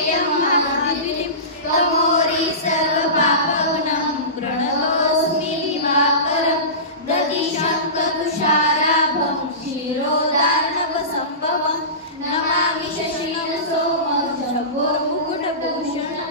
वाशपेयमहाद्युतिं तमोरि सर्वपापघ्नं प्रणतोऽस्मि दिवाकरं दधिशङ्खतुषाराभं क्षीरोदार्णवसम्भवं नमामि शशिनं सोमं शम्भोर्मुकुटभूषणं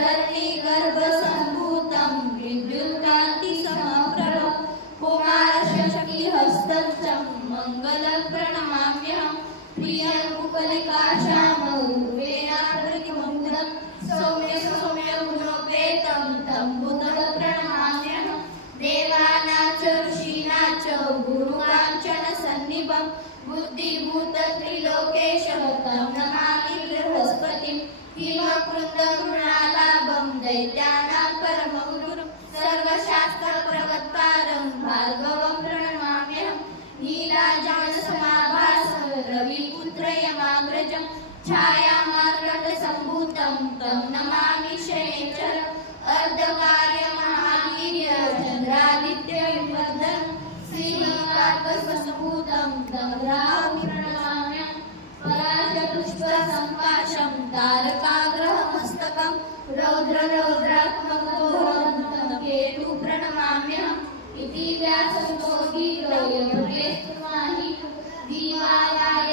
रत्नीगर्भसम्भूतं विद्युत्कान्तिसमप्रभं कुमारशक्तिहस्तं च मङ्गलं प्रणमाम्यहं प्रियं कुकलिकाश्यामरूपेणाकृतिमङ्गलं सौम्यगुणोपेतं तं बुधं प्रणमाम्यहं देवानां च ऋषीणां च गुरुकाञ्चनसन्निभं बुद्धिभूतत्रिलोकेशं तं नमामि बृहस्पतिं हिमकृतमृणालाभं दैत्यानां परमं गुरुं सर्वशास्त्रप्रवक्तारं भार्गवं प्रणमाम्यहं नीलाजानसमाभासं रविपुत्रयमाग्रजं छायामार्कण्डसम्भूतं तं नमामि शनैश्चरम् अर्धकार्यमहावीर्यचन्द्रादित्यविवर्धनं श्रीकार्कस्वसम्भूतं तं राहुं प्रणमाम्यहं पराशपुष्पसम्काशं तारकाग्रहमस्तकं रौद्रात्मकोहं तं केतु प्रणमाम्यहम् इति व्यासं गीतोऽयं प्रेष्ठमाहि दीवायाय